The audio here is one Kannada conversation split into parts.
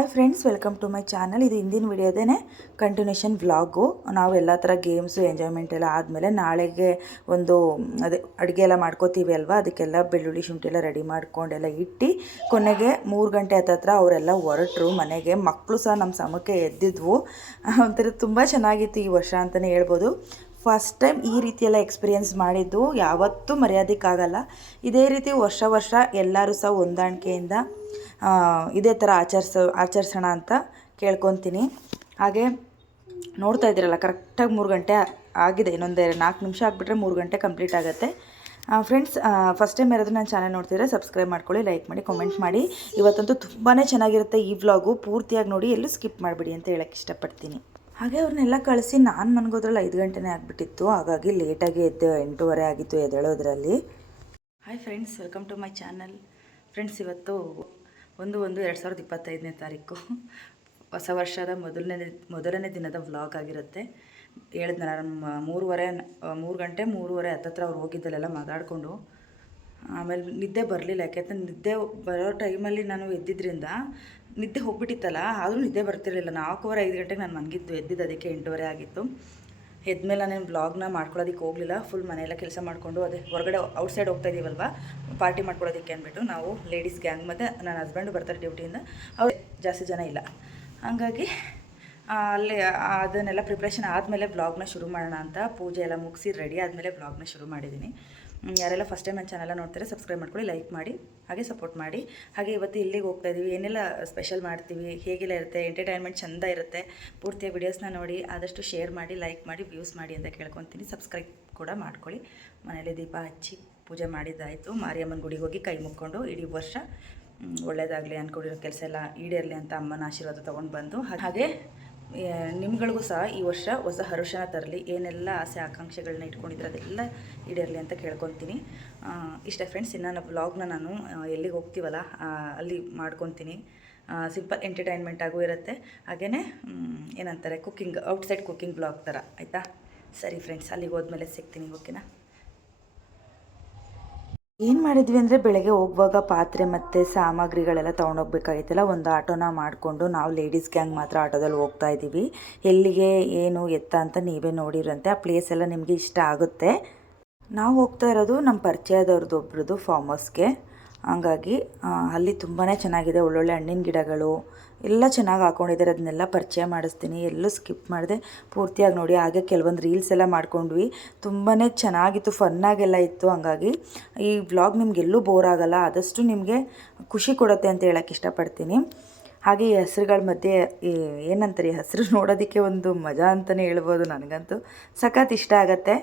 Hi friends, welcome to my channel. ಇದು ಹಿಂದಿನ ವಿಡಿಯೋದೇ ಕಂಟಿನ್ಯೂಷನ್ ವ್ಲಾಗು. ನಾವು ಎಲ್ಲ ಥರ ಗೇಮ್ಸು ಎಂಜಾಯ್ಮೆಂಟ್ ಎಲ್ಲ ಆದಮೇಲೆ ನಾಳೆಗೆ ಒಂದು ಅದೇ ಅಡುಗೆ ಎಲ್ಲ ಮಾಡ್ಕೋತೀವಿ ಅಲ್ವಾ, ಅದಕ್ಕೆಲ್ಲ ಬೆಳ್ಳುಳ್ಳಿ ಶುಂಠಿ ಎಲ್ಲ ರೆಡಿ ಮಾಡ್ಕೊಂಡೆಲ್ಲ ಇಟ್ಟು ಕೊನೆಗೆ 3 ಗಂಟೆ ಹತ್ತತ್ರ ಅವರೆಲ್ಲ ಹೊರಟರು ಮನೆಗೆ. ಮಕ್ಕಳು ಸಹ ನಮ್ಮ ಸಮಕ್ಕೆ ಎದ್ದಿದ್ವು. ಒಂಥರ ತುಂಬ ಚೆನ್ನಾಗಿತ್ತು ಈ ವರ್ಷ ಅಂತಲೇ ಹೇಳ್ಬೋದು. ಫಸ್ಟ್ ಟೈಮ್ ಈ ರೀತಿಯೆಲ್ಲ ಎಕ್ಸ್ಪೀರಿಯೆನ್ಸ್ ಮಾಡಿದ್ದು ಯಾವತ್ತೂ ಮರೆಯೋದಕ್ಕಾಗಲ್ಲ. ಇದೇ ರೀತಿ ವರ್ಷ ಎಲ್ಲರೂ ಸಹ ಹೊಂದಾಣಿಕೆಯಿಂದ ಇದೇ ಥರ ಆಚರಿಸೋಣ ಅಂತ ಕೇಳ್ಕೊತೀನಿ. ಹಾಗೆ ನೋಡ್ತಾ ಇದ್ದೀರಲ್ಲ, ಕರೆಕ್ಟಾಗಿ 3 ಗಂಟೆ ಆಗಿದೆ. ಇನ್ನೊಂದು 4 ನಿಮಿಷ ಆಗಿಬಿಟ್ರೆ 3 ಗಂಟೆ ಕಂಪ್ಲೀಟ್ ಆಗುತ್ತೆ. ಫ್ರೆಂಡ್ಸ್, ಫಸ್ಟ್ ಟೈಮ್ ಯಾರಾದರೂ ನನ್ನ ಚಾನಲ್ ನೋಡ್ತಿದ್ರೆ ಸಬ್ಸ್ಕ್ರೈಬ್ ಮಾಡ್ಕೊಳ್ಳಿ, ಲೈಕ್ ಮಾಡಿ, ಕಾಮೆಂಟ್ ಮಾಡಿ. ಇವತ್ತಂತೂ ತುಂಬಾ ಚೆನ್ನಾಗಿರುತ್ತೆ ಈ ವ್ಲಾಗು. ಪೂರ್ತಿಯಾಗಿ ನೋಡಿ, ಎಲ್ಲೂ ಸ್ಕಿಪ್ ಮಾಡಿಬಿಡಿ ಅಂತ ಹೇಳೋಕ್ಕೆ ಇಷ್ಟಪಡ್ತೀನಿ. ಹಾಗೆ ಅವ್ರನ್ನೆಲ್ಲ ಕಳಿಸಿ ನಾನು ಮನ್ಗೋದ್ರಲ್ಲಿ 5 ಗಂಟೆನೇ ಆಗಿಬಿಟ್ಟಿತ್ತು. ಹಾಗಾಗಿ ಲೇಟಾಗಿ ಎದ್ದು 8:15 ಆಗಿತ್ತು ಎದ್ದೇಳೋದ್ರಲ್ಲಿ. Hi friends, welcome to my channel. Friends, ಇವತ್ತು 1/1/2025ನೇ ತಾರೀಕು, ಹೊಸ ವರ್ಷದ ಮೊದಲನೇ ದಿನದ ವ್ಲಾಗ್ ಆಗಿರುತ್ತೆ. ಹೇಳಿದ್ನ ನಾನು 3 ಗಂಟೆ 3:30 ಹತ್ತತ್ರ ಅವ್ರು ಹೋಗಿದ್ದಲ್ಲೆಲ್ಲ ಮಾತಾಡಿಕೊಂಡು ಆಮೇಲೆ ನಿದ್ದೆ ಬರಲಿಲ್ಲ. ಯಾಕೆಂದರೆ ನಿದ್ದೆ ಬರೋ ಟೈಮಲ್ಲಿ ನಾನು ಎದ್ದಿದ್ದರಿಂದ ನಿದ್ದೆ ಹೋಗ್ಬಿಟ್ಟಿತ್ತಲ್ಲ, ಆದರೂ ನಿದ್ದೆ ಬರ್ತಿರಲಿಲ್ಲ. 4:15 ಗಂಟೆಗೆ ನಾನು ಎದ್ದಿದ್ದು, ಅದಕ್ಕೆ 8:15 ಆಗಿತ್ತು. ಎದ್ಮೇಲೆ ನಾನು ವ್ಲಾಗ್ನ ಮಾಡ್ಕೊಳ್ಳೋದಕ್ಕೆ ಹೋಗಲಿಲ್ಲ. ಫುಲ್ ಮನೆಯೆಲ್ಲ ಕೆಲಸ ಮಾಡಿಕೊಂಡು ಅದೇ ಹೊರಗಡೆ ಔಟ್ಸೈಡ್ ಹೋಗ್ತಾ ಇದ್ದೀವಲ್ವ, ಪಾರ್ಟಿ ಮಾಡ್ಕೊಳ್ಳೋದಕ್ಕೆ ಅಂದ್ಬಿಟ್ಟು ನಾವು ಲೇಡೀಸ್ ಗ್ಯಾಂಗ್ ಮತ್ತು ನನ್ನ ಹಸ್ಬೆಂಡು ಬರ್ತಾರೆ ಡ್ಯೂಟಿಯಿಂದ. ಅವ್ರು ಜಾಸ್ತಿ ಜನ ಇಲ್ಲ, ಹಾಗಾಗಿ ಅಲ್ಲಿ ಅದನ್ನೆಲ್ಲ ಪ್ರಿಪ್ರೇಷನ್ ಆದಮೇಲೆ ವ್ಲಾಗ್ನ ಶುರು ಮಾಡೋಣ ಅಂತ ಪೂಜೆ ಎಲ್ಲ ಮುಗಿಸಿ ರೆಡಿ ಆದಮೇಲೆ ವ್ಲಾಗ್ನ ಶುರು ಮಾಡಿದ್ದೀನಿ. ಯಾರೆಲ್ಲ ಫಸ್ಟ್ ಟೈಮ್ ನನ್ನ ಚಾನಲ್ ನೋಡ್ತಾರೆ ಸಬ್ಸ್ಕ್ರೈಬ್ ಮಾಡ್ಕೊಳ್ಳಿ, ಲೈಕ್ ಮಾಡಿ, ಹಾಗೆ ಸಪೋರ್ಟ್ ಮಾಡಿ. ಹಾಗೆ ಇವತ್ತು ಇಲ್ಲಿಗೆ ಹೋಗ್ತಾಯಿದ್ದೀವಿ, ಏನೆಲ್ಲ ಸ್ಪೆಷಲ್ ಮಾಡ್ತೀವಿ, ಹೇಗೆಲ್ಲ ಇರುತ್ತೆ, ಎಂಟರ್ಟೈನ್ಮೆಂಟ್ ಚೆಂದ ಇರುತ್ತೆ. ಪೂರ್ತಿಯ ವಿಡಿಯೋಸ್ನ ನೋಡಿ ಆದಷ್ಟು ಶೇರ್ ಮಾಡಿ, ಲೈಕ್ ಮಾಡಿ, ವ್ಯೂಸ್ ಮಾಡಿ ಅಂತ ಕೇಳ್ಕೊತೀನಿ. ಸಬ್ಸ್ಕ್ರೈಬ್ ಕೂಡ ಮಾಡ್ಕೊಳ್ಳಿ. ಮನೇಲಿ ದೀಪ ಹಚ್ಚಿ ಪೂಜೆ ಮಾಡಿದ್ದಾಯಿತು. ಮಾರಿಯಮ್ಮನ ಗುಡಿಗೆ ಹೋಗಿ ಕೈ ಮುಕ್ಕೊಂಡು ಇಡೀ ವರ್ಷ ಒಳ್ಳೆಯದಾಗಲಿ, ಅಂದ್ಕೊಂಡಿರೋ ಕೆಲಸ ಎಲ್ಲ ಈಡೇರಲಿ ಅಂತ ಅಮ್ಮನ ಆಶೀರ್ವಾದ ತೊಗೊಂಡು ಬಂದು, ಹಾಗೆ ನಿಮ್ಗಳಿಗೂ ಸಹ ಈ ವರ್ಷ ಹೊಸ ಹರುಷನ ತರಲಿ, ಏನೆಲ್ಲ ಆಸೆ ಆಕಾಂಕ್ಷೆಗಳನ್ನ ಇಟ್ಕೊಂಡಿದ್ರೆ ಅದೆಲ್ಲ ಈಡೇರಲಿ ಅಂತ ಕೇಳ್ಕೊತೀನಿ. ಇಷ್ಟ ಫ್ರೆಂಡ್ಸ್. ಇನ್ನು ವ್ಲಾಗ್ನ ನಾನು ಎಲ್ಲಿಗೆ ಹೋಗ್ತೀವಲ್ಲ ಅಲ್ಲಿ ಮಾಡ್ಕೊತೀನಿ. ಸಿಂಪಲ್ ಎಂಟರ್ಟೈನ್ಮೆಂಟ್ ಆಗೂ ಇರುತ್ತೆ. ಹಾಗೆಯೇ ಏನಂತಾರೆ, ಔಟ್ಸೈಡ್ ಕುಕ್ಕಿಂಗ್ ವ್ಲಾಗ್ ಥರ, ಆಯಿತಾ? ಸರಿ ಫ್ರೆಂಡ್ಸ್, ಅಲ್ಲಿಗೆ ಹೋದ್ಮೇಲೆ ಸಿಗ್ತೀನಿ, ಓಕೆನಾ? ಏನು ಮಾಡಿದ್ವಿ ಅಂದರೆ, ಬೆಳಗ್ಗೆ ಹೋಗುವಾಗ ಪಾತ್ರೆ ಮತ್ತು ಸಾಮಗ್ರಿಗಳೆಲ್ಲ ತೊಗೊಂಡೋಗ್ಬೇಕಾಗಿತ್ತಲ್ಲ, ಒಂದು ಆಟೋನ ಮಾಡಿಕೊಂಡು ನಾವು ಲೇಡೀಸ್ ಗ್ಯಾಂಗ್ ಮಾತ್ರ ಆಟೋದಲ್ಲಿ ಹೋಗ್ತಾ ಇದ್ದೀವಿ. ಎಲ್ಲಿಗೆ, ಏನು, ಎತ್ತ ಅಂತ ನೀವೇ ನೋಡಿರಂತೆ. ಆ ಪ್ಲೇಸ್ ಎಲ್ಲ ನಿಮಗೆ ಇಷ್ಟ ಆಗುತ್ತೆ. ನಾವು ಹೋಗ್ತಾ ಇರೋದು ನಮ್ಮ ಪರಿಚಯದವ್ರದ್ದೊಬ್ರದ್ದು ಫಾರ್ಮ್ ಹೌಸ್ಗೆ. ಹಂಗಾಗಿ ಅಲ್ಲಿ ತುಂಬಾ ಚೆನ್ನಾಗಿದೆ, ಒಳ್ಳೊಳ್ಳೆ ಹಣ್ಣಿನ ಗಿಡಗಳು ಎಲ್ಲ ಚೆನ್ನಾಗಿ ಹಾಕ್ಕೊಂಡಿದ್ದಾರೆ. ಅದನ್ನೆಲ್ಲ ಪರಿಚಯ ಮಾಡಿಸ್ತೀನಿ, ಎಲ್ಲೂ ಸ್ಕಿಪ್ ಮಾಡಿದೆ, ಪೂರ್ತಿಯಾಗಿ ನೋಡಿ. ಹಾಗೆ ಕೆಲವೊಂದು ರೀಲ್ಸ್ ಎಲ್ಲ ಮಾಡ್ಕೊಂಡ್ವಿ, ತುಂಬಾ ಚೆನ್ನಾಗಿತ್ತು, ಫನ್ನಾಗೆಲ್ಲ ಇತ್ತು. ಹಂಗಾಗಿ ಈ ವ್ಲಾಗ್ ನಿಮಗೆಲ್ಲೂ ಬೋರ್ ಆಗೋಲ್ಲ, ಆದಷ್ಟು ನಿಮಗೆ ಖುಷಿ ಕೊಡುತ್ತೆ ಅಂತ ಹೇಳೋಕ್ಕೆ ಇಷ್ಟಪಡ್ತೀನಿ. ಹಾಗೆ ಈ ಹೆಸ್ರುಗಳ ಮಧ್ಯೆ ಏನಂತಾರೆ, ಹೆಸರು ನೋಡೋದಕ್ಕೆ ಒಂದು ಮಜಾ ಅಂತಲೇ ಹೇಳ್ಬೋದು. ನನಗಂತೂ ಸಖತ್ ಇಷ್ಟ ಆಗುತ್ತೆ.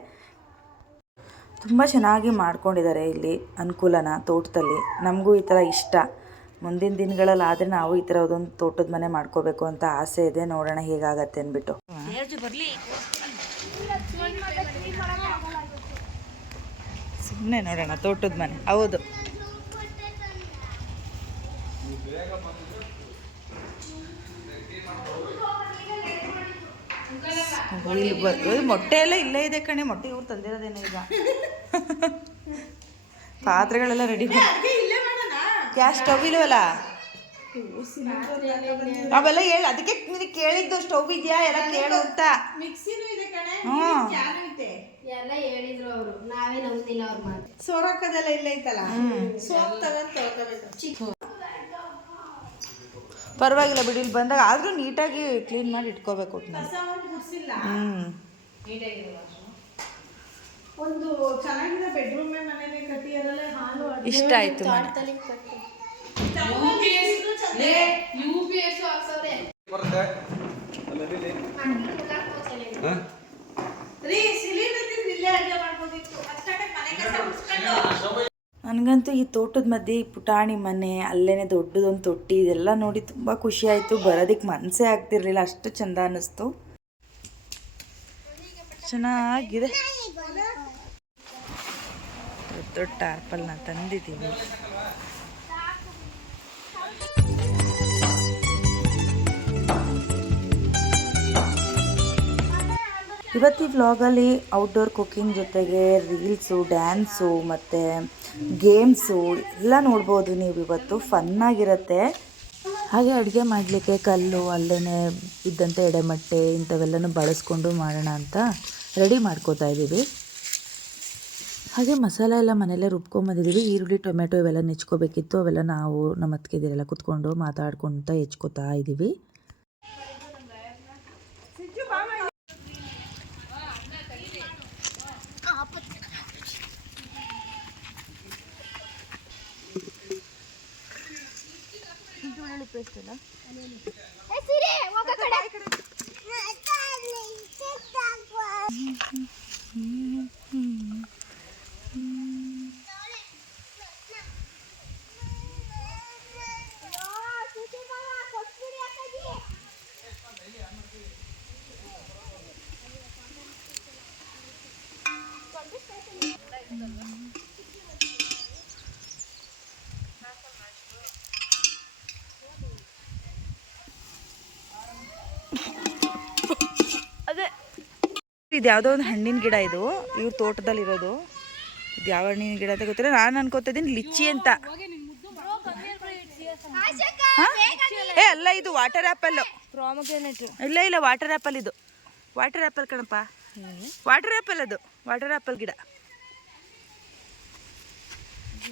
ತುಂಬ ಚೆನ್ನಾಗಿ ಮಾಡ್ಕೊಂಡಿದ್ದಾರೆ ಇಲ್ಲಿ ಅನುಕೂಲನ ತೋಟದಲ್ಲಿ. ನಮಗೂ ಈ ಥರ ಇಷ್ಟ. ಮುಂದಿನ ದಿನಗಳಲ್ಲಿ ಆದರೆ ನಾವು ಈ ಥರ ಅದೊಂದು ತೋಟದ ಮನೆ ಮಾಡ್ಕೋಬೇಕು ಅಂತ ಆಸೆ ಇದೆ. ನೋಡೋಣ ಹೇಗಾಗತ್ತೆ ಅಂದ್ಬಿಟ್ಟು. ಸುಮ್ಮನೆ ನೋಡೋಣ ತೋಟದ ಮನೆ. ಹೌದು, ಇಲ್ಲಿ ಮೊಟ್ಟೆ ಎಲ್ಲ ಇಲ್ಲೇ ಇದೆ ಕಣೆ. ಮೊಟ್ಟೆ ಇವ್ರು ತಂದಿರೋದೇನೆ. ಈಗ ಪಾತ್ರೆಗಳೆಲ್ಲ ರೆಡಿ ಮಾಡಿ, ಗ್ಯಾಸ್ ಸ್ಟವ್ ಇಲ್ವಲ್ಲ, ಅವೆಲ್ಲ ಹೇಳಿ. ಅದಕ್ಕೆ ನಿನಗೆ ಕೇಳಿದ್ದು, ಸ್ಟವ್ ಇದೆಯಾ ಎಲ್ಲ ಕೇಳು ಅಂತ. ಸೋರಾಕದೆಲ್ಲ ಇಲ್ಲ ಐತಲ್ಲ, ಪರವಾಗಿಲ್ಲ ಬಿಡಿ. ಇಲ್ಲಿ ಬಂದಾಗ ಆದರೂ ನೀಟಾಗಿ ಕ್ಲೀನ್ ಮಾಡಿ ಇಟ್ಕೋಬೇಕು. ಒಂದು ಚೆನ್ನಾಗಿನ ಬೆಡ್ರೂಮ್ ಮನೆನೇ ಕಟ್ಟಿಯರಲ್ಲ, ಹಾಲು ಇಷ್ಟ ಆಯ್ತು ಮನೆ. ನನಗಂತೂ ಈ ತೋಟದ ಮಧ್ಯೆ ಈ ಪುಟಾಣಿ ಮನೆ, ಅಲ್ಲೇ ದೊಡ್ಡದೊಂದು ತೊಟ್ಟಿ, ಇದೆಲ್ಲ ನೋಡಿ ತುಂಬ ಖುಷಿ ಆಯಿತು. ಬರೋದಕ್ಕೆ ಮನಸ್ಸೇ ಆಗ್ತಿರ್ಲಿಲ್ಲ, ಅಷ್ಟು ಚೆಂದ ಅನ್ನಿಸ್ತು. ಚೆನ್ನಾಗಿದೆ. ದೊಡ್ಡ ಟಾರ್ಪಲ್ನ ತಂದಿದ್ದೀವಿ. ಇವತ್ತು ಈ ವ್ಲಾಗಲ್ಲಿ ಔಟ್ಡೋರ್ ಕುಕ್ಕಿಂಗ್ ಜೊತೆಗೆ ರೀಲ್ಸು, ಡ್ಯಾನ್ಸು ಮತ್ತು ಗೇಮ್ಸು ಎಲ್ಲ ನೋಡ್ಬೋದು ನೀವು. ಇವತ್ತು ಫನ್ನಾಗಿರುತ್ತೆ. ಹಾಗೆ ಅಡುಗೆ ಮಾಡಲಿಕ್ಕೆ ಕಲ್ಲು ಅಲ್ಲೇ ಇದ್ದಂಥ ಎಡೆಮಟ್ಟೆ ಇಂಥವೆಲ್ಲನೂ ಬಳಸ್ಕೊಂಡು ಮಾಡೋಣ ಅಂತ ರೆಡಿ ಮಾಡ್ಕೋತಾ ಇದ್ದೀವಿ. ಹಾಗೆ ಮಸಾಲೆ ಎಲ್ಲ ಮನೆಯಲ್ಲೇ ರುಬ್ಕೊಂಬಂದಿದ್ದೀವಿ. ಈರುಳ್ಳಿ ಟೊಮೆಟೊ ಇವೆಲ್ಲ ನೆಚ್ಕೋಬೇಕಿತ್ತು. ಅವೆಲ್ಲ ನಾವು ನಮ್ಮ ಅತ್ತಿಗೆದಿರೆಲ್ಲ ಕುತ್ಕೊಂಡು ಮಾತಾಡ್ಕೊತ ಹೆಚ್ಕೋತಾ ಇದ್ದೀವಿ. ಇದು ಯಾವುದೋ ಒಂದು ಹಣ್ಣಿನ ಗಿಡ, ಇದು ಇವ್ರ ತೋಟದಲ್ಲಿರೋದು. ಇದು ಯಾವ ಹಣ್ಣಿನ ಗಿಡ ಅಂತ ಗೊತ್ತಿಲ್ಲ. ನಾನು ಅನ್ಕೋತಿದ್ದೀನಿ ಲಿಚ್ಚಿ ಅಂತ. ಏ ಅಲ್ಲ, ಇದು ವಾಟರ್ ಆ್ಯಪಲ್. ಇಲ್ಲ ಇಲ್ಲ, ವಾಟರ್ ಆ್ಯಪಲ್. ಇದು ವಾಟರ್ ಆ್ಯಪಲ್ ಕಣಪ್ಪ. ವಾಟರ್ ಆ್ಯಪಲ್, ಅದು ವಾಟರ್ ಆ್ಯಪಲ್ ಗಿಡ.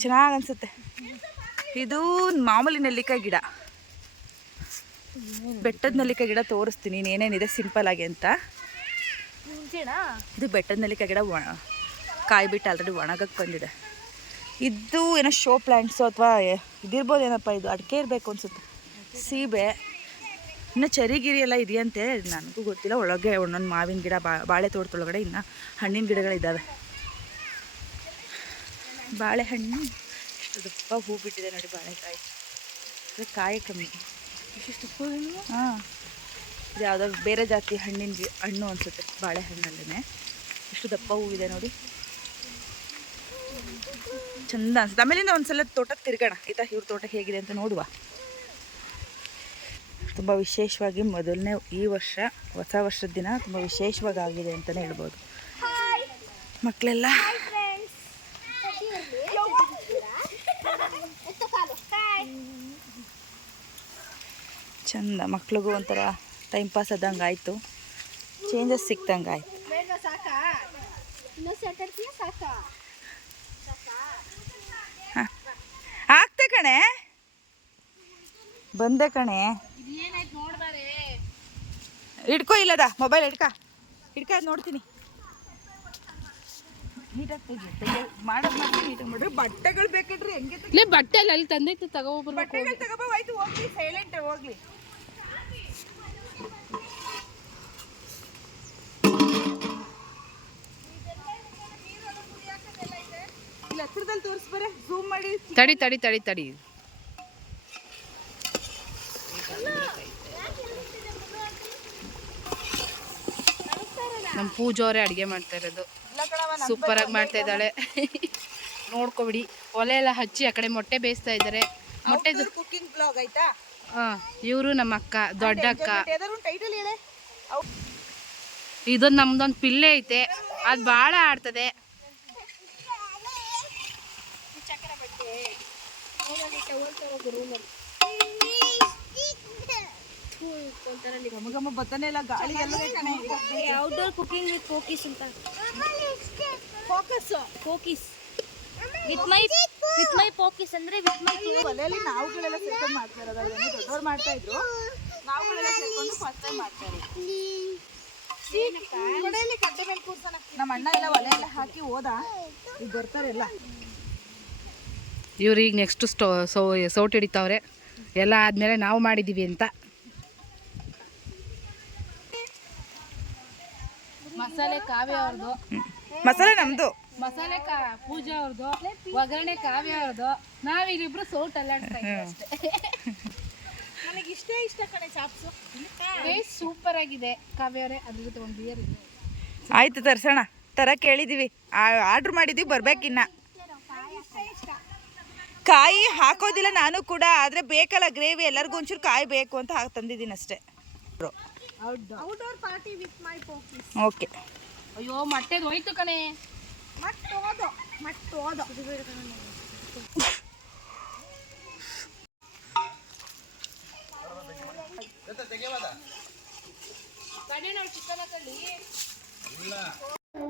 ಚೆನ್ನಾಗಿ ಅನ್ಸುತ್ತೆ. ಇದು ಮಾಮೂಲಿ ನೆಲ್ಲಿಕಾಯಿ ಗಿಡ, ಬೆಟ್ಟದ ನೆಲ್ಲಿಕಾಯಿ ಗಿಡ. ತೋರಿಸ್ತೀನಿ ಏನೇನಿದೆ ಸಿಂಪಲ್ ಆಗಿ ಅಂತ. ಇದು ಬೆಟ್ಟದ ನೆಲ್ಲಿಕಾಯಿ ಗಿಡ ಕಾಯಿ ಬಿಟ್ಟು ಆಲ್ರೆಡಿ ಒಣಗಕ್ಕೆ ಬಂದಿದೆ. ಇದು ಏನೋ ಶೋ ಪ್ಲ್ಯಾಂಟ್ಸು ಅಥವಾ ಇದಿರ್ಬೋದು ಏನಪ್ಪ. ಇದು ಅಡಿಕೆ ಇರಬೇಕು ಅನ್ಸುತ್ತೆ. ಸೀಬೆ, ಇನ್ನು ಚರಿಗಿರಿ ಎಲ್ಲ ಇದೆಯಂತೆ, ನನಗೂ ಗೊತ್ತಿಲ್ಲ. ಒಳಗೆ ಒಂದೊಂದು ಮಾವಿನ ಗಿಡ, ಬಾಳೆ ತೋಟದೊಳಗಡೆ ಇನ್ನು ಹಣ್ಣಿನ ಗಿಡಗಳಿದ್ದಾವೆ. ಬಾಳೆಹಣ್ಣು ಎಷ್ಟು ದಪ್ಪ ಹೂ ಬಿಟ್ಟಿದೆ ನೋಡಿ. ಬಾಳೆಕಾಯಿ ಕಾಯಿ ಕಮ್ಮಿ. ಹಾಂ, ಇದು ಯಾವುದೋ ಬೇರೆ ಜಾತಿ ಹಣ್ಣು ಅನಿಸುತ್ತೆ. ಬಾಳೆಹಣ್ಣಲ್ಲೇ ಎಷ್ಟು ದಪ್ಪ ಹೂವಿದೆ ನೋಡಿ, ಚಂದ ಅನ್ಸುತ್ತೆ. ಆಮೇಲಿಂದ ಒಂದ್ಸಲ ತೋಟಕ್ಕೆ ತಿರ್ಗೋಣ ಆಯಿತಾ, ಇವ್ರ ತೋಟ ಹೇಗಿದೆ ಅಂತ ನೋಡುವ. ತುಂಬ ವಿಶೇಷವಾಗಿ ಮೊದಲನೇ ಈ ವರ್ಷ, ಹೊಸ ವರ್ಷದ ದಿನ ತುಂಬ ವಿಶೇಷವಾಗಿ ಆಗಿದೆ ಅಂತಲೇ ಹೇಳ್ಬೋದು. ಮಕ್ಕಳೆಲ್ಲ ಚಂದ, ಮಕ್ಳಿಗೂ ಒಂಥರ ಟೈಮ್ ಪಾಸ್ ಆದಂಗೆ ಆಯಿತು, ಚೇಂಜಸ್ ಸಿಕ್ತಂಗೆ ಆಯಿತು. ಹಾಂ, ಆಗ್ತೆ ಕಣೆ, ಬಂದೆ ಕಣೆ. ಹಿಡ್ಕೊ, ಇಲ್ಲದ ಮೊಬೈಲ್ ಹಿಡ್ಕ ನೋಡ್ತೀನಿ. ನೀಟಾಗಿ ಮಾಡೋದು ನೀಟಾಗಿ ಮಾಡ್ರಿ. ಬಟ್ಟೆಗಳು ಬೇಕಿಡ್ರಿ, ಹೆಂಗೆ ಬಟ್ಟೆ ಎಲ್ಲ ಅಲ್ಲಿ ತಂದೈತೆ, ಬಟ್ಟೆಗಳು ತಗೋಬೋಯ್ತು. ಹೋಗ್ಲಿ, ಸೈಲೆಂಟ್ ಹೋಗ್ಲಿ. ಇಲ್ಲಿ ಹತ್ರದಲ್ಲಿ ತೋರಿಸ್ಬಾರೆ, ಝೂಮ್ ಮಾಡಿ. ತಡಿ. ನಮ್ಮ ಪೂಜಾವ್ರೆ ಅಡುಗೆ ಮಾಡ್ತಾ ಇರೋದು. ಸೂಪರ್ ಆಗಿ ಮಾಡ್ತಾ ಇದ್ದಾಳೆ. ನೋಡ್ಕೊಬಿಡಿ. ಒಲೆ ಎಲ್ಲ ಹಚ್ಚಿ ಆ ಕಡೆ ಮೊಟ್ಟೆ ಬೇಯಿಸ್ತಾ ಇದ್ದಾರೆ. ಮೊಟ್ಟೆ ಕುಕಿಂಗ್ ಬ್ಲಾಗ್ ಆಯ್ತಾ. ಇವರು ನಮ್ಮ ಅಕ್ಕ, ದೊಡ್ಡ ಅಕ್ಕ. ಇದೊಂದು ನಮ್ದೊಂದು ಪಿಲ್ಲೆ ಐತೆ, ಅದು ಭಾಳ ಆಡ್ತದೆ. ಔಟ್ಡೋರ್ ಕುಕಿಂಗ್ ವಿತ್ ಫೋಕಿಸ್ ಅಂತ. ಫೋಕಿಸ್ ವಿತ್ ಮೈ ಫೋಕಿಸ್ ಅಂದ್ರೆ ವಿತ್ ಮೈ ಒಲೆಯಲ್ಲಿ ನಾವುಗಳೆಲ್ಲ ಸೇರ್ಕೊಂಡು ಮಾಡ್ತಾ ಇರೋದು. ದೊಡ್ಡವ್ರು ಮಾಡ್ತಾ ಇದ್ರು, ನಾವುಗಳೆಲ್ಲ ಸೇರ್ಕೊಂಡು ಫಸ್ಟ್ ಟೈಮ್ ಮಾಡ್ತಾ ಇರೋದು. ನಮ್ಮ ಅಣ್ಣ ಎಲ್ಲ ಒಲೆ ಎಲ್ಲ ಹಾಕಿ ಹೋದ, ಈಗ ಬರ್ತಾರೆ ಎಲ್ಲ. ಇವ್ರು ಈಗ ನೆಕ್ಸ್ಟ್ ಸೌಟ್ ಹಿಡಿತಾವ್ರೆ. ಎಲ್ಲ ಆದಮೇಲೆ ನಾವು ಮಾಡಿದ್ದೀವಿ ಅಂತ. ಮಸಾಲೆ ಕಾವ್ಯ ಅವ್ರದ್ದು, ಮಸಾಲೆ ನಮ್ದು. ಮಸಾಲೆ ಪೂಜಾ ಅವ್ರದ್ದು, ಒಗ್ಗರಣೆ ಕಾವ್ಯ ಅವ್ರದ್ದು. ನಾವಿಲ್ಲಿಬ್ರು ಸೌಟ್ ಅಲ್ಲಾಡ್ತಾ ಇದ್ದೀವಿ ಅಷ್ಟೇ. ನನಗೆ ಇಷ್ಟ ಕಣೆ ಚಾಪ್ಸು. ಸೂಪರ್ ಆಗಿದೆ ಕಾವ್ಯ ಅವರೇ. ಅದ್ರ ಜೊತೆ ಒಂದು ಬಿಯರ್ ಇದೆ. ಆಯ್ತು, ತರ್ಸೋಣ. ತರಕ್ಕೆ ಹೇಳಿದ್ದೀವಿ, ಆರ್ಡ್ರ್ ಮಾಡಿದ್ದೀವಿ, ಬರ್ಬೇಕಿನ್ನ. ಕಾಯಿ ಹಾಕೋದಿಲ್ಲ ನಾನು ಕೂಡ, ಆದರೆ ಬೇಕಲ್ಲ ಗ್ರೇವಿ, ಎಲ್ಲರಿಗೂ ಒಂಚೂರು ಕಾಯಿ ಬೇಕು ಅಂತ ತಂದಿದ್ದೀನಿ ಅಷ್ಟೇ. Outdoor party with my folks. Okay. ಅಯ್ಯೋ ಮೊಟ್ಟೆದು ಹೋಯ್ತು ಕಣೆ. ಮಟ್ಟೋದು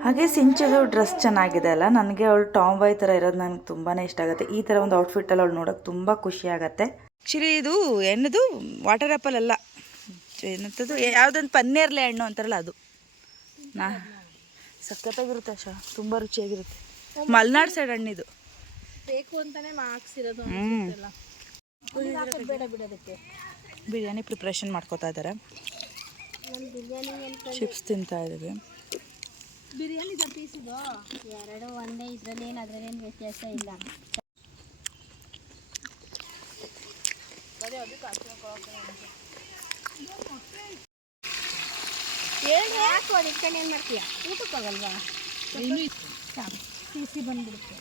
ಹಾಗೆ ಸಿಂಚದು ಡ್ರೆಸ್ ಚೆನ್ನಾಗಿದೆ ಅಲ್ಲ, ನನಗೆ ಅವಳು ಟಾಮ್ ಬಾಯ್ ಥರ ಇರೋದು ನನಗೆ ತುಂಬಾ ಇಷ್ಟ ಆಗುತ್ತೆ. ಈ ಥರ ಒಂದು ಔಟ್ಫಿಟ್ಟಲ್ಲಿ ಅವಳು ನೋಡೋಕೆ ತುಂಬ ಖುಷಿ ಆಗುತ್ತೆ. ಆ್ಯಕ್ಚುಲಿ ಇದು ಏನದು ವಾಟರ್ ಆ್ಯಪಲ್ ಅಲ್ಲ, ಏನಂತದ್ದು ಯಾವುದೊಂದು ಪನ್ನೀರ್ಲೆ ಹಣ್ಣು ಅಂತಾರಲ್ಲ ಅದು. ಸಖತ್ತಾಗಿರುತ್ತೆ ಅಶ, ತುಂಬ ರುಚಿಯಾಗಿರುತ್ತೆ. ಮಲೆನಾಡು ಸೈಡ್ ಹಣ್ಣಿದು. ಬೇಕು ಅಂತಾನೆ ಮಾರ್ಕ್ಸಿರೋದು. ಬಿರಿಯಾನಿ ಪ್ರಿಪ್ರೇಷನ್ ಮಾಡ್ಕೋತಾ ಇದ್ದಾರೆ. ಚಿಪ್ಸ್ ತಿಂತಾ ಇದ್ದೀವಿ. ಬಿರಿಯಾನಿ ಪೀಸಿದು ಎರಡು ಒಂದೇ, ಇದ್ರಲ್ಲಿ ಏನು ಅದ್ರಲ್ಲೇನು ವ್ಯತ್ಯಾಸ ಇಲ್ಲ. ಏನು ಮಾಡ್ತೀಯ, ಊಟಕ್ಕೆ ಹೋಗಲ್ವಾ? ಪೀಸಿ ಬಂದ್ಬಿಡುತ್ತೆ.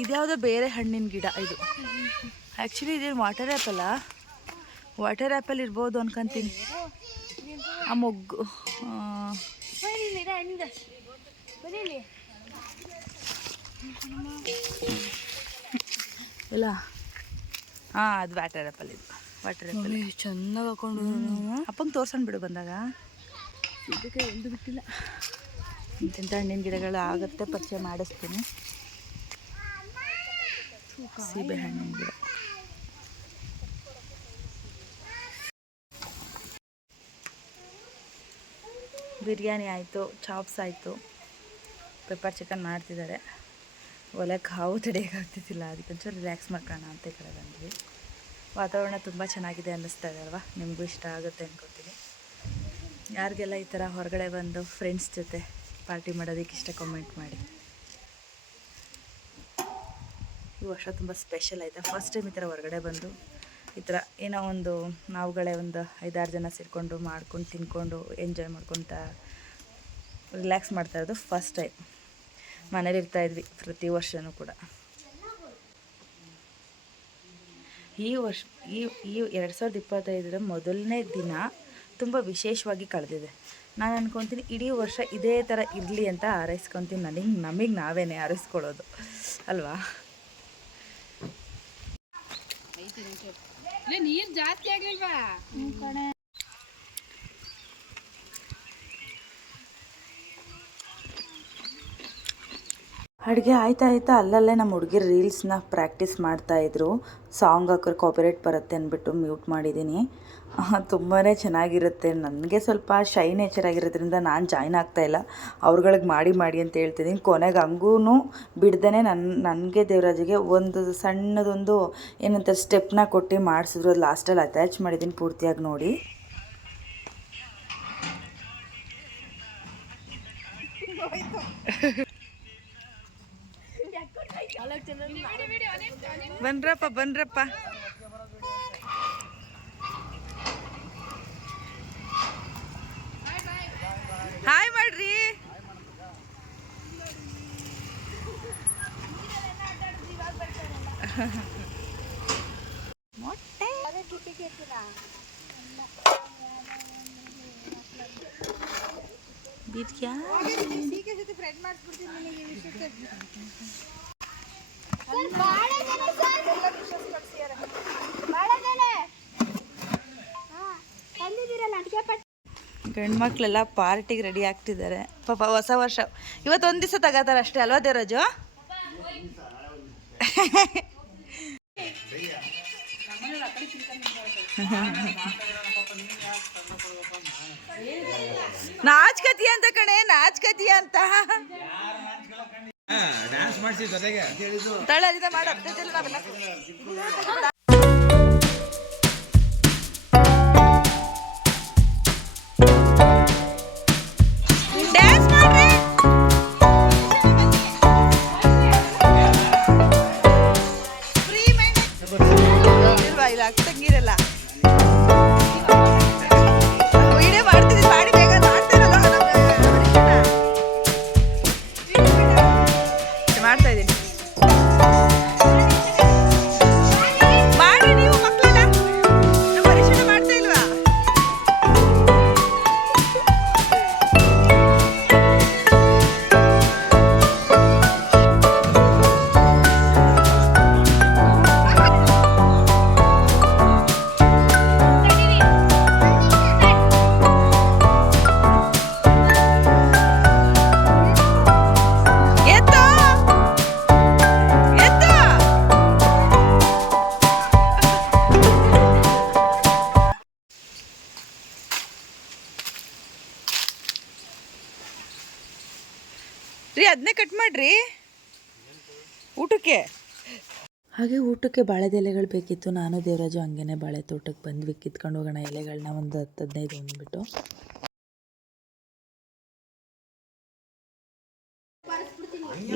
ಇದ್ಯಾವುದೋ ಬೇರೆ ಹಣ್ಣಿನ ಗಿಡ ಇದು. ಆ್ಯಕ್ಚುಲಿ ಇದೇನು ವಾಟರ್ ಆ್ಯಪಲ್ಲ, ವಾಟರ್ ಆ್ಯಪಲ್ ಇರ್ಬೋದು ಅನ್ಕೊಂತೀನಿ. ಆ ಮೊಗ್ಗು ಇಲ್ಲ, ಹಾಂ ಅದು ವಾಟರ್ ಆ್ಯಪಲ್. ಇದು ವಾಟರ್ ಆ್ಯಪಲ್ ಚೆನ್ನಾಗಿ ಹಾಕೊಂಡು ಅಪ್ಪಂಗೆ ತೋರ್ಸೋಣ ಬಿಡು ಬಂದಾಗ. ಇದಕ್ಕೆ ಒಂದು ಬಿಟ್ಟಿಲ್ಲ. ಇಂಥ ಹಣ್ಣಿನ ಗಿಡಗಳು ಆಗುತ್ತೆ, ಪರಿಚಯ ಮಾಡಿಸ್ತೀನಿ. ಸೀಬೆ ಹಣ್ಣಿನ ಗಿಡ. ಬಿರಿಯಾನಿ ಆಯಿತು, ಚಾಪ್ಸ್ ಆಯಿತು, ಪೆಪ್ಪರ್ ಚಿಕನ್ ಮಾಡ್ತಿದ್ದಾರೆ. ಒಲೆ ಕಾವು ತಡೆಯೋಕ್ಕಾಗ್ತಿದ್ದಿಲ್ಲ, ಅದಕ್ಕೆ ಒಂಚೂರು ರಿಲ್ಯಾಕ್ಸ್ ಮಾಡ್ಕೊಳ್ಳೋಣ ಅಂತ ಈ ಕಡೆ ಬಂದ್ವಿ. ವಾತಾವರಣ ತುಂಬ ಚೆನ್ನಾಗಿದೆ ಅನ್ನಿಸ್ತಾ ಇದೆ ಅಲ್ವಾ? ನಿಮಗೂ ಇಷ್ಟ ಆಗುತ್ತೆ ಅನ್ಕೋತೀನಿ. ಯಾರಿಗೆಲ್ಲ ಈ ಥರ ಹೊರಗಡೆ ಬಂದು ಫ್ರೆಂಡ್ಸ್ ಜೊತೆ ಪಾರ್ಟಿ ಮಾಡೋದಕ್ಕೆ ಇಷ್ಟ ಕಮೆಂಟ್ ಮಾಡಿ. ಈ ವರ್ಷ ತುಂಬ ಸ್ಪೆಷಲ್ ಆಯಿತಾ, ಫಸ್ಟ್ ಟೈಮ್ ಈ ಥರ ಹೊರಗಡೆ ಬಂದು ಈ ಥರ ಏನೋ ಒಂದು ನಾವುಗಳೇ ಒಂದು 5-6 ಜನ ಸೇರಿಕೊಂಡು ಮಾಡ್ಕೊಂಡು ತಿನ್ಕೊಂಡು ಎಂಜಾಯ್ ಮಾಡ್ಕೊತ ರಿಲ್ಯಾಕ್ಸ್ ಮಾಡ್ತಾ ಇರೋದು ಫಸ್ಟ್ ಟೈಮ್. ಮನೇಲಿ ಇರ್ತಾಯಿದ್ವಿ ಪ್ರತಿ ವರ್ಷವೂ ಕೂಡ. ಈ ವರ್ಷ ಈ 2025 ಮೊದಲನೇ ದಿನ ತುಂಬ ವಿಶೇಷವಾಗಿ ಕಳೆದಿದೆ. ನಾನು ಅನ್ಕೊತೀನಿ ಇಡೀ ವರ್ಷ ಇದೇ ಥರ ಇರಲಿ ಅಂತ ಹಾರೈಸ್ಕೊತೀನಿ. ನಮಗೆ ನಾವೇನೇ ಹಾರೈಸ್ಕೊಳ್ಳೋದು ಅಲ್ವಾ? ನೀರು ಜಾಸ್ತಿ ಆಗ್ಲಿಲ್ವಾ? ಅಡುಗೆ ಆಯ್ತಾ ಅಲ್ಲಲ್ಲೇ ನಮ್ಮ ಹುಡುಗಿರು ರೀಲ್ಸ್ನ ಪ್ರಾಕ್ಟೀಸ್ ಮಾಡ್ತಾಯಿದ್ರು. ಸಾಂಗ್ ಹಾಕಿದ್ರೆ ಕಾಪಿರೈಟ್ ಬರುತ್ತೆ ಅಂದ್ಬಿಟ್ಟು ಮ್ಯೂಟ್ ಮಾಡಿದ್ದೀನಿ. ತುಂಬಾ ಚೆನ್ನಾಗಿರುತ್ತೆ. ನನಗೆ ಸ್ವಲ್ಪ ಶೈ ನೇಚರ್ ಆಗಿರೋದ್ರಿಂದ ನಾನು ಜಾಯ್ನ್ ಆಗ್ತಾಯಿಲ್ಲ. ಅವ್ರುಗಳಿಗೆ ಮಾಡಿ ಅಂತ ಹೇಳ್ತಿದ್ದೀನಿ. ಕೊನೆಗೆ ಹಂಗೂ ಬಿಡ್ದೇ ನನಗೆ ದೇವರಾಜಿಗೆ ಒಂದು ಸಣ್ಣದೊಂದು ಏನಂತ ಸ್ಟೆಪ್ನ ಕೊಟ್ಟು ಮಾಡಿಸಿದ್ರು. ಅದು ಲಾಸ್ಟಲ್ಲಿ ಅಟ್ಯಾಚ್ ಮಾಡಿದ್ದೀನಿ, ಪೂರ್ತಿಯಾಗಿ ನೋಡಿ. ಬನ್ರಪ್ಪ ಹಾಯ್ ಮಾಡ್ರಿ. ಗಂಡ್ಮಕ್ಳೆಲ್ಲ ಪಾರ್ಟಿಗೆ ರೆಡಿ ಆಗ್ತಿದ್ದಾರೆ ಪಾಪ. ಹೊಸ ವರ್ಷ ಇವತ್ತು ಒಂದು ದಿವಸ ತಗೋತಾರೆ ಅಷ್ಟೇ ಅಲ್ವಾ ದೇವರಾಜು? ನಾಚ್ಕತಿಯ ಅಂತ ಕಣೆ, ನಾಚ್ಕತಿಯ ಅಂತ ತಳ ಮಾಡ. ತಂಗಿರಲ್ಲ ವಿಡಿಯೋ ಮಾಡ್ತಿದ್ದೀನಿ, ಮಾಡಿ ಬೇಗ ಮಾಡ್ತಿರಲ್ಲ. ಮಾಡ್ತಾ ಇದ್ದೀನಿ. ರೀ ಅದನ್ನೇ ಕಟ್ ಮಾಡಿರಿ ಊಟಕ್ಕೆ. ಹಾಗೆ ಊಟಕ್ಕೆ ಬಾಳೆದ ಎಲೆಗಳು ಬೇಕಿತ್ತು. ನಾನು ದೇವರಾಜು ಹಂಗೇನೆ ಬಾಳೆ ತೋಟಕ್ಕೆ ಬಂದ್ವಿ, ಕಿತ್ಕೊಂಡು ಹೋಗೋಣ ಎಲೆಗಳನ್ನ ಒಂದು 10-15 ಅಂದ್ಬಿಟ್ಟು.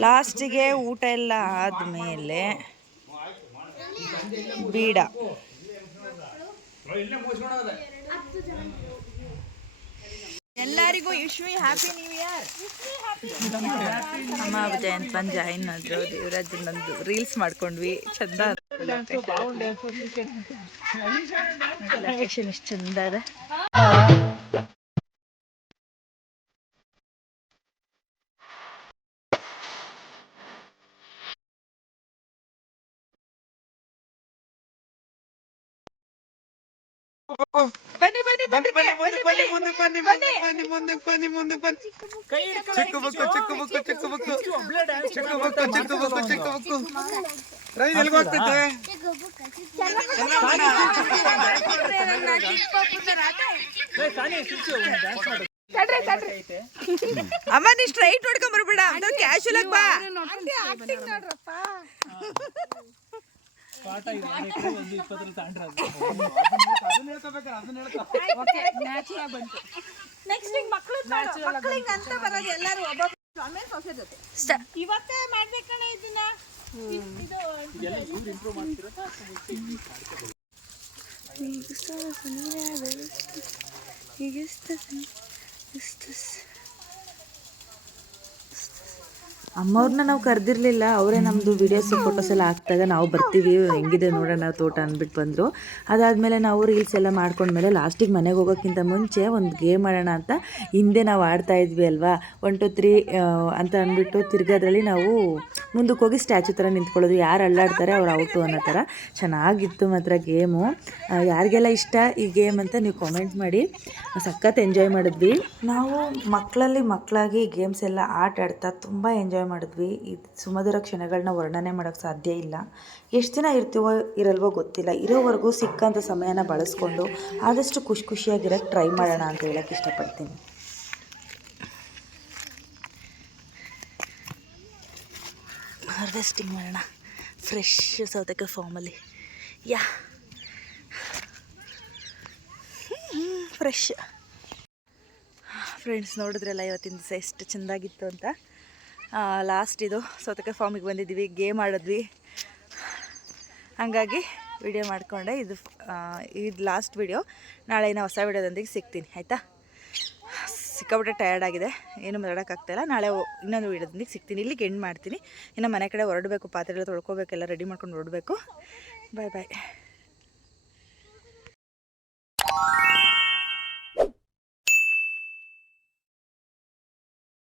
ಲಾಸ್ಟಿಗೆ ಊಟ ಎಲ್ಲ ಆದಮೇಲೆ ಬೀಡ ಎಲ್ಲರಿಗೂ ವಿಶ್ವಿ ಹ್ಯಾಪಿ ನ್ಯೂ ಇಯರ್. ಅಮ್ಮ ಜಯಂತ್ ಬಂದು ಜಾಯಿನ್ ಆದ್ರು. ದೇವರಾಜ್ ನಂದು ರೀಲ್ಸ್ ಮಾಡ್ಕೊಂಡ್ವಿ, ಚಂದ ಲೊಕೇಶನ್ ಎಷ್ಟು ಚಂದ ಅದ. ಬನ್ನಿ ಬನ್ನಿ ಬನ್ನಿ ಬನ್ನಿ ಬನ್ನಿ ಬನ್ನಿ ಮುಂದಕ್ಕೆ ಬನ್ನಿ ಬನ್ನಿ ಮುಂದಕ್ಕೆ ಬನ್ನಿ ಮುಂದಕ್ಕೆ ಬನ್ನಿ. ಚಿಕ್ಕ ಬುಕ್ಕು ಚಿಕ್ಕ ಬುಕ್ಕು ಚಿಕ್ಕ ಬುಕ್ಕು ಚಿಕ್ಕ ಬುಕ್ಕು ಚಿಕ್ಕ ಬುಕ್ಕು ಚಿಕ್ಕ ಬುಕ್ಕು ರೈಲ್ ಎಲ್ಲಿಗೆ ಹೋಗ್ತೈತೆ? ಅಮ್ಮ ನೀ ಸ್ಟ್ರೈಟ್ ನೋಡ್ಕೊಂಡ್ ಬರ್ಬೇಡ, ಅಂತ ಕ್ಯಾಶುಯಲ್ ಆಗಿ ಬಾ. ಇವತ್ತೇ ಮಾಡ್ಬೇಕಣ್ಣ ಇದನ್ನ. ಅಮ್ಮವ್ರನ್ನ ನಾವು ಕರೆದಿರಲಿಲ್ಲ, ಅವರೇ ನಮ್ಮದು ವೀಡಿಯೋಸ್ ಫೋಟೋಸ್ ಎಲ್ಲ ಹಾಕ್ದಾಗ ನಾವು ಬರ್ತೀವಿ ಹೆಂಗಿದೆ ನೋಡೋಣ ತೋಟ ಅಂದ್ಬಿಟ್ಟು ಬಂದರು. ಅದಾದಮೇಲೆ ನಾವು ರೀಲ್ಸ್ ಎಲ್ಲ ಮಾಡ್ಕೊಂಡ್ಮೇಲೆ ಲಾಸ್ಟಿಗೆ ಮನೆಗೆ ಹೋಗೋಕ್ಕಿಂತ ಮುಂಚೆ ಒಂದು ಗೇಮ್ ಆಡೋಣ ಅಂತ ಹಿಂದೆ ನಾವು ಆಡ್ತಾ ಇದ್ವಿ ಅಲ್ವಾ, 1 2 3 ಅಂತ ಅಂದ್ಬಿಟ್ಟು ತಿರ್ಗೋದ್ರಲ್ಲಿ ನಾವು ಮುಂದಕ್ಕೆ ಹೋಗಿ ಸ್ಟ್ಯಾಚು ಥರ ನಿಂತ್ಕೊಳ್ಳೋದು, ಯಾರು ಅಳ್ಳಾಡ್ತಾರೆ ಅವ್ರು ಔಟು ಅನ್ನೋ ಥರ. ಚೆನ್ನಾಗಿತ್ತು ಮಾತ್ರ ಗೇಮು. ಯಾರಿಗೆಲ್ಲ ಇಷ್ಟ ಈ ಗೇಮ್ ಅಂತ ನೀವು ಕಾಮೆಂಟ್ ಮಾಡಿ. ಸಖತ್ ಎಂಜಾಯ್ ಮಾಡಿದ್ವಿ ನಾವು. ಮಕ್ಕಳಾಗಿ ಗೇಮ್ಸ್ ಎಲ್ಲ ಆಡ್ತಾ ತುಂಬ ಎಂಜಾಯ್ ಮಾಡಿದ್ವಿ. ಇದು ಸುಮಧುರ ಕ್ಷಣಗಳನ್ನ ವರ್ಣನೆ ಮಾಡೋಕ್ಕೆ ಸಾಧ್ಯ ಇಲ್ಲ. ಎಷ್ಟು ದಿನ ಇರ್ತೀವೋ ಇರಲ್ವೋ ಗೊತ್ತಿಲ್ಲ, ಇರೋವರೆಗೂ ಸಿಕ್ಕಂಥ ಸಮಯನ ಬಳಸ್ಕೊಂಡು ಆದಷ್ಟು ಖುಷಿಯಾಗಿರೋಕ್ಕೆ ಟ್ರೈ ಮಾಡೋಣ ಅಂತ ಹೇಳೋಕ್ಕೆ ಇಷ್ಟಪಡ್ತೀನಿ. ಹಾರ್ವೆಸ್ಟಿಂಗ್ ಮಾಡೋಣ ಫ್ರೆಶ್ ಸೌತೆಕಾಯಿ ಫಾರ್ಮಲ್ಲಿ. ಫ್ರೆಶ್ ಫ್ರೆಂಡ್ಸ್, ನೋಡಿದ್ರಲ್ಲ ಇವತ್ತಿನ ದಿವಸ ಎಷ್ಟು ಚೆಂದಾಗಿತ್ತು ಅಂತ. ಲಾಸ್ಟ್ ಇದು ಸೌತೆಕಾಯಿ ಫಾರ್ಮಿಗೆ ಬಂದಿದ್ದೀವಿ, ಗೇಮ್ ಆಡಿದ್ವಿ, ಹಾಗಾಗಿ ವಿಡಿಯೋ ಮಾಡಿಕೊಂಡೆ. ಇದು ಲಾಸ್ಟ್ ವಿಡಿಯೋ. ನಾಳೆ ಇನ್ನೂ ಹೊಸ ವಿಡಿಯೋದೊಂದಿಗೆ ಸಿಗ್ತೀನಿ ಆಯಿತಾ. ಸಿಕ್ಕಾಪಟ್ಟೆ ಟಯರ್ಡ್ ಆಗಿದೆ, ಏನು ಮಾತಾಡೋಕ್ಕಾಗ್ತಾಯಿಲ್ಲ. ನಾಳೆ ಇನ್ನೊಂದು ವಿಡಿಯೋದೊಂದಿಗೆ ಸಿಗ್ತೀನಿ. ಇಲ್ಲಿಗೆ ಎಂಡ್ ಮಾಡ್ತೀನಿ. ಇನ್ನು ಮನೆ ಕಡೆ ಹೊರಡಬೇಕು, ಪಾತ್ರೆ ಎಲ್ಲ ತೊಳ್ಕೊಬೇಕೆಲ್ಲ ರೆಡಿ ಮಾಡ್ಕೊಂಡು ಹೊರಡಬೇಕು. ಬಾಯ್ ಬಾಯ್.